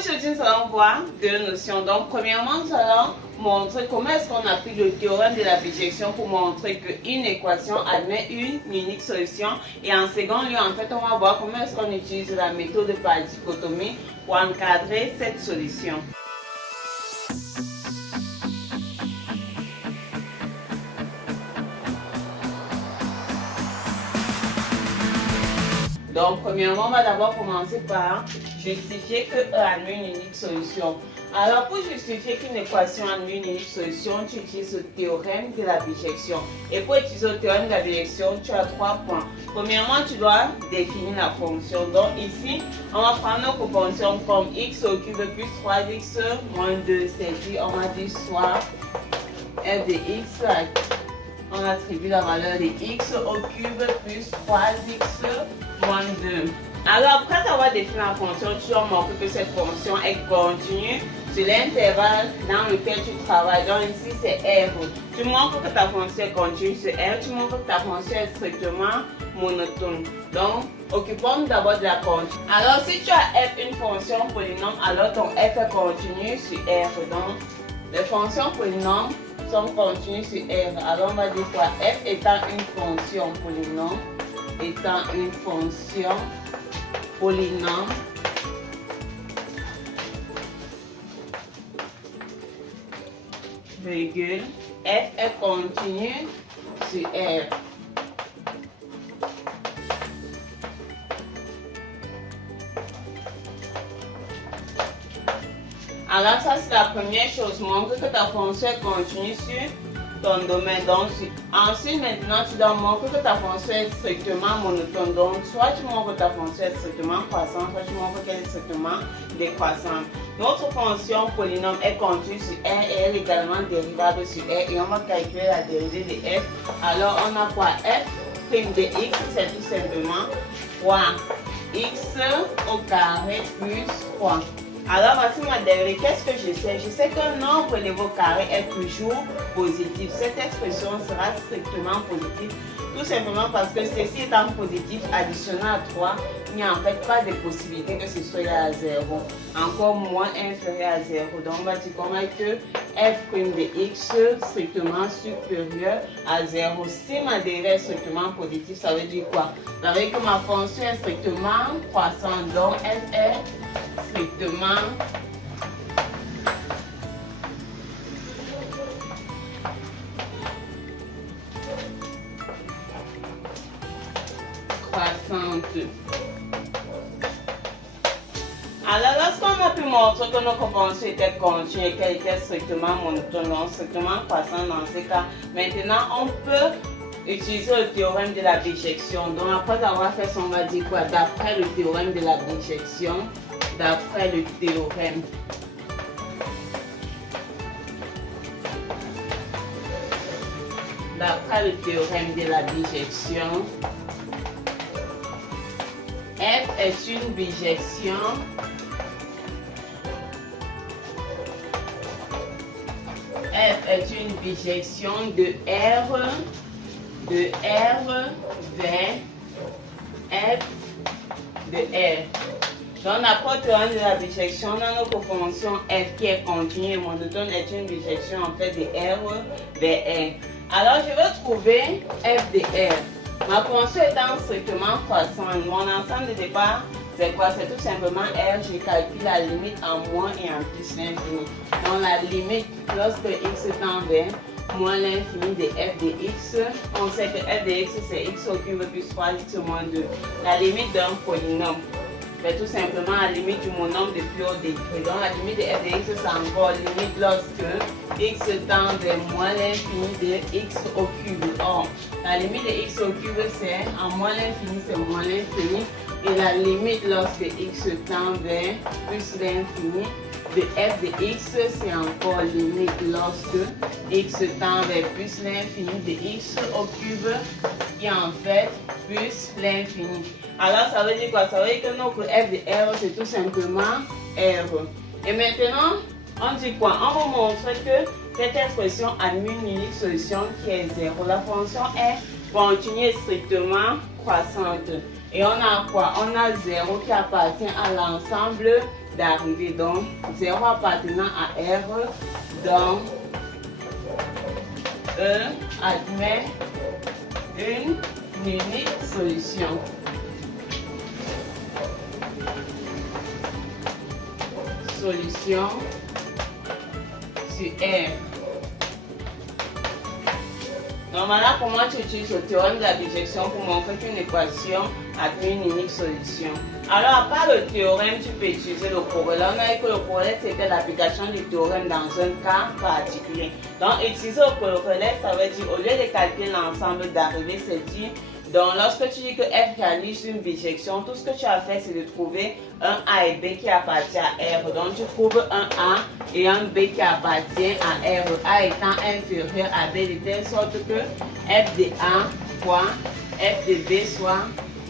Aujourd'hui, nous allons voir deux notions. Donc, premièrement, nous allons montrer comment est-ce qu'on applique le théorème de la bijection pour montrer qu'une équation admet une unique solution. Et en second lieu, en fait, on va voir comment est-ce qu'on utilise la méthode par dichotomie pour encadrer cette solution. Donc, premièrement, on va d'abord commencer par justifier que E admet une unique solution. Alors, pour justifier qu'une équation admet une unique solution, tu utilises le théorème de la bijection. Et pour utiliser le théorème de la bijection, tu as 3 points. Premièrement, tu dois définir la fonction. Donc, ici, on va prendre notre fonction comme x au cube plus 3x moins 2. C'est-à-dire, on va dire soit f de x. On attribue la valeur de x au cube plus 3x moins 2. Alors, après avoir défini la fonction, tu vas montrer que cette fonction est continue sur l'intervalle dans lequel tu travailles. Donc ici, c'est R. Tu montres que ta fonction est continue sur R. Tu montres que ta fonction est strictement monotone. Donc, occupons-nous d'abord de la continue. Alors, si tu as f une fonction polynôme, alors ton f est continu sur R. Donc, les fonctions polynômes sont continues sur R. Alors, on va dire quoi? F étant une fonction polynôme, virgule, f est continue sur R. Alors ça c'est la première chose, montre que ta fonction est continue sur ton domaine. Donc, ensuite maintenant tu dois montrer que ta fonction est strictement monotone. Donc soit tu montres que ta fonction est strictement croissante, soit tu montres qu'elle est strictement décroissante. Notre fonction polynôme est continue sur R et elle est également dérivable sur R et on va calculer la dérivée de f. Alors on a quoi? F prime de x, c'est tout simplement 3x au carré plus 3. Alors voici ma dérivée. Qu'est-ce que je sais? Je sais qu'un nombre élevé au carré est toujours positif. Cette expression sera strictement positive. Tout simplement parce que ceci étant positif, additionné à 3, il n'y a en fait pas de possibilité que ce soit à 0. Encore moins inférieur à 0. Donc on va dire qu'on a que f' de x strictement supérieur à 0. Si ma dérivée est strictement positive, ça veut dire quoi? Ça veut dire que ma fonction est strictement croissante. Donc f est strictement croissante. Alors, lorsqu'on a pu montrer que notre fonction était continue et qu'elle était strictement monotone, donc strictement croissante dans ce cas, maintenant on peut utiliser le théorème de la bijection. Donc, après avoir fait ça, on va dire quoi? D'après le théorème de la bijection, d'après le théorème de la bijection, f est une bijection de R vers f de R. Donc, après le théorème de la bijection, on a notre fonction f qui est continue et monotone est une bijection en fait de R vers R. Alors, je vais trouver f de R. Ma fonction étant strictement croissante, mon ensemble de départ, c'est quoi? C'est tout simplement R, je calcule la limite en moins et en plus l'infini. Donc, la limite, lorsque x tend vers moins l'infini de f de x, on sait que f de x c'est x au cube plus 3x moins 2. La limite d'un polynôme, c'est tout simplement la limite du monôme de plus haut degré. Donc la limite de f de x c'est encore limite lorsque x tend vers moins l'infini de x au cube. Or, la limite de x au cube c'est en moins l'infini, c'est moins l'infini. Et la limite lorsque x tend vers plus l'infini de f de x, c'est encore limite lorsque x tend vers plus l'infini de x au cube qui est en fait plus l'infini. Alors ça veut dire quoi? Ça veut dire que notre f de R c'est tout simplement R. Et maintenant, on dit quoi? On va montrer que cette expression admet une unique solution qui est 0. La fonction est continue et strictement croissante. Et on a quoi? On a 0 qui appartient à l'ensemble d'arrivée. Donc 0 appartenant à R dans E admet une unique solution. Solution sur R. Donc voilà comment tu utilises le théorème de la bijection pour montrer qu'une équation a une unique solution. Alors à part le théorème, tu peux utiliser le corollaire. On a dit que le corollaire c'était l'application du théorème dans un cas particulier. Donc utiliser le corollaire, ça veut dire au lieu de calculer l'ensemble d'arrivées, c'est dire donc lorsque tu dis que f réalise une bijection, tout ce que tu as fait c'est de trouver un A et B qui appartient à R. Donc tu trouves un A et un B qui appartient à R. A étant inférieur à B de telle sorte que f de A fois f de B soit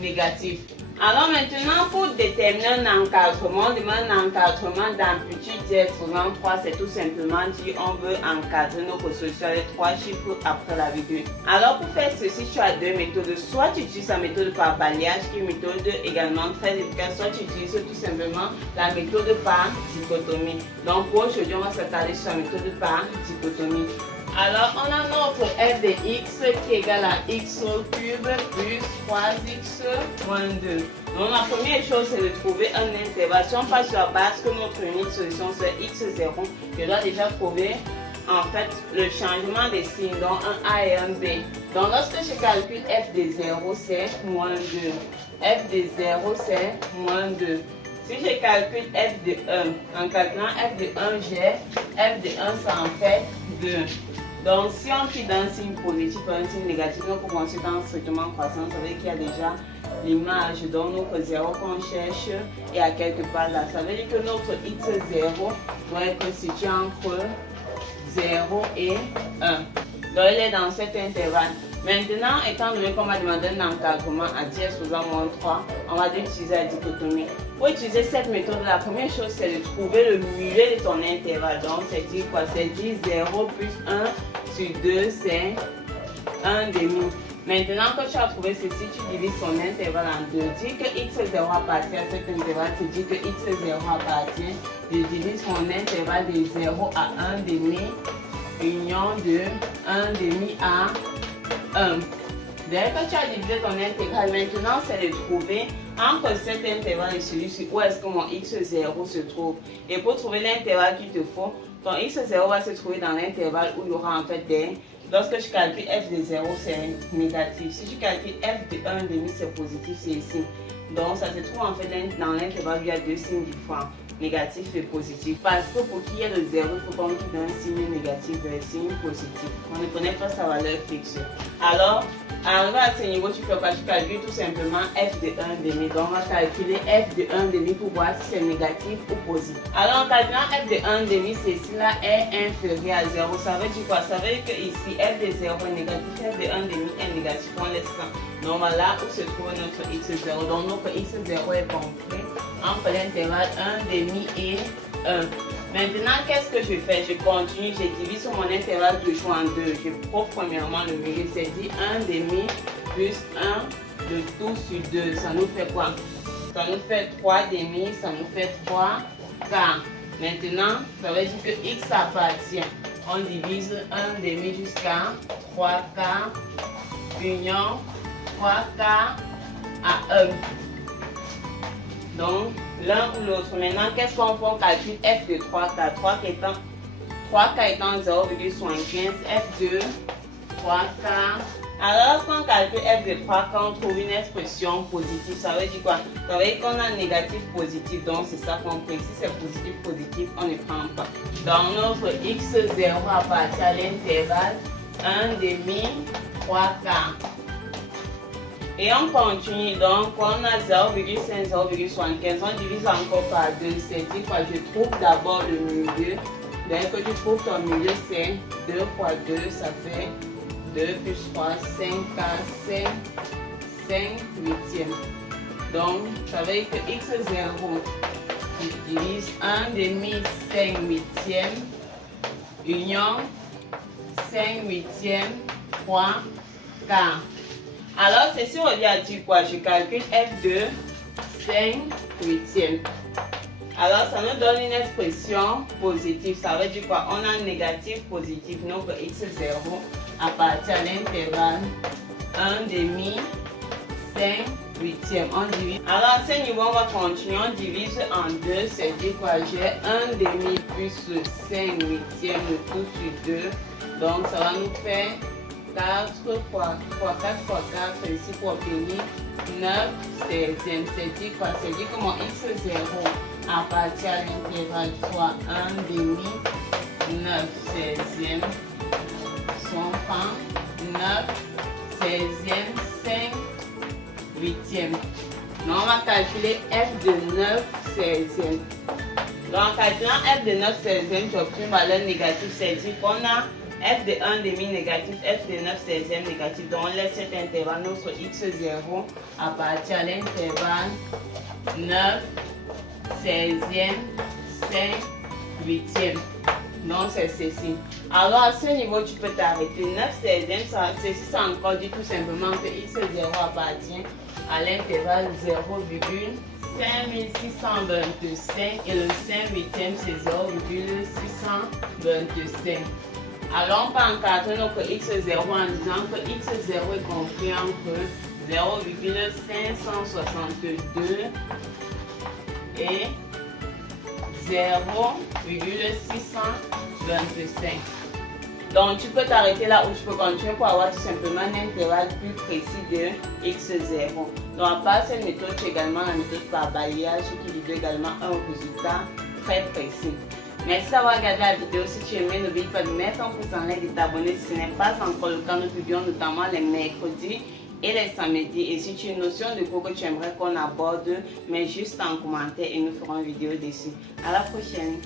négatif. Alors maintenant, pour déterminer un encadrement, on demande un encadrement d'amplitude z exposant 3, c'est tout simplement dire on veut encadrer notre solution avec 3 chiffres après la virgule. Alors pour faire ceci, tu as deux méthodes. Soit tu utilises la méthode par balayage, qui est une méthode également très efficace, soit tu utilises tout simplement la méthode par dichotomie. Donc pour aujourd'hui, on va s'attarder sur la méthode par dichotomie. Alors, on a notre f de x qui est égal à x au cube plus 3x moins 2. Donc, la première chose, c'est de trouver un intervalle. Si on passe sur la base que notre unique solution, c'est x0, je dois déjà trouver en fait le changement des signes, donc un a et un b. Donc, lorsque je calcule f de 0, c'est moins 2. F de 0, c'est moins 2. Si je calcule f de 1, en calculant f de 1, j'ai f de 1, ça en fait 2. Donc, si on quitte un signe positif ou un signe négatif, notre conséquence strictement croissante, ça veut dire qu'il y a déjà l'image, donc notre 0 qu'on cherche et à quelque part là. Ça veut dire que notre x0 doit être situé entre 0 et 1. Donc, il est dans cet intervalle. Maintenant, étant donné qu'on va demander un encadrement à 10 exposant moins 3, on va utiliser la dichotomie. Pour utiliser cette méthode, la première chose, c'est de trouver le milieu de ton intervalle. Donc, c'est dire quoi? C'est dire 0 plus 1 sur 2, c'est 1 demi. Maintenant que tu as trouvé ceci, tu divises ton intervalle en deux. Dire que x0 appartient à cet intervalle, c'est dire que x0 appartient. Je divise mon intervalle de 0 à 1 demi, union de 1 demi à 1. Dès que tu as divisé ton intégrale, maintenant c'est de trouver entre cet intervalle et celui-ci où est-ce que mon x0 se trouve. Et pour trouver l'intervalle qu'il te faut, ton x0 va se trouver dans l'intervalle où il y aura en fait des... Lorsque je calcule f de 0, c'est négatif. Si je calcule f de 1 demi, c'est positif, c'est ici. Donc ça se trouve en fait dans l'intervalle où il y a deux signes différents, négatif et positif. Parce que pour qu'il y ait le 0, il faut qu'on quitte d'un signe négatif vers un signe positif. On ne connaît pas sa valeur fixe. Alors, arrivé à ce niveau, tu fais quoi? Tu calcules tout simplement f de 1 demi. Donc on va calculer f de 1 demi pour voir si c'est négatif ou positif. Alors en calculant f de 1 demi, ceci-là est inférieur à 0. Ça veut dire quoi? Ça veut dire que ici f de 0 est négatif, f de 1 demi est négatif. On laisse ça. Donc voilà où se trouve notre x0. Donc notre x0 est compris entre l'intervalle 1 demi et 1. Maintenant, qu'est-ce que je fais? Je continue, je divise sur mon intervalle de choix en deux. Je prouve premièrement le milieu, c'est-à-dire 1 demi plus 1, le tout sur 2. Ça nous fait quoi? Ça nous fait 3 demi, ça nous fait 3 quarts. Maintenant, ça veut dire que x appartient. On divise 1 demi jusqu'à 3 quarts, union 3 quarts à 1. Donc, l'un ou l'autre. Maintenant, qu'est-ce qu'on fait? On calcule f de 3 quarts. 3 quarts étant 0,75, f de 3 quarts. Alors, lorsqu'on calcule f de 3 quarts, on trouve une expression positive. Ça veut dire quoi? Ça veut dire qu'on a négatif positif. Donc, c'est ça qu'on fait. Si c'est positif, positif, on ne prend pas. Donc, notre x0 appartient à l'intervalle 1 demi, 3 quarts. Et on continue, donc on a 0,5, 0,75, on divise encore par 2, c'est-à-dire quoi? Je trouve d'abord le milieu. Dès que tu trouves ton milieu, c'est 2 fois 2, ça fait 2 plus 3, 5 quarts, 5 huitièmes. Donc, ça veut dire que x0, je divise 1 demi, 5 huitièmes, union, 5 huitièmes, 3 quarts. Alors, ceci revient à dire quoi? Je calcule f de 5 huitièmes. Alors, ça nous donne une expression positive. Ça veut dire quoi? On a négatif, positif. Donc, x0 appartient à l'intervalle 1 demi, 5 huitièmes. On divise. Alors, à ce niveau, on va continuer. On divise en 2. C'est dire quoi? J'ai 1 demi plus 5 huitièmes, le tout sur 2. Donc, ça va nous faire 4 fois 4 fois 4, c'est ici pour obtenir 9 16e. C'est dit quoi? C'est dit que mon x0 appartient à l'intervalle soit 1 demi, 9 16e, son pan, 9 16e, 5 8e. Donc on va calculer f de 9 16e. Donc en calculant f de 9 16e, j'obtiens une valeur négative. C'est dire qu'on a f de 1 demi négatif, f de 9 16e négatif. Donc on laisse cet intervalle, notre x0 appartient à l'intervalle 9 16e, 5 8e. Donc c'est ceci. Alors à ce niveau, tu peux t'arrêter. 9 16e, ceci ça encore dit tout simplement que x0 appartient à l'intervalle 0,5625 et le 5 8e c'est 0,625. Alors on peut encadrer notre x0 en disant que x0 est compris entre 0,562 et 0,625. Donc tu peux t'arrêter là où tu peux continuer pour avoir tout simplement un intervalle plus précis de x0. Donc à part cette méthode, tu as également la méthode par balayage qui livre également un résultat très précis. Merci d'avoir regardé la vidéo. Si tu as aimé, n'oublie pas de mettre un pouce en l'air et de t'abonner si ce n'est pas encore le cas. Nous publions notamment les mercredis et les samedis. Et si tu as une notion de cours que tu aimerais qu'on aborde, mets juste en commentaire et nous ferons une vidéo dessus. À la prochaine.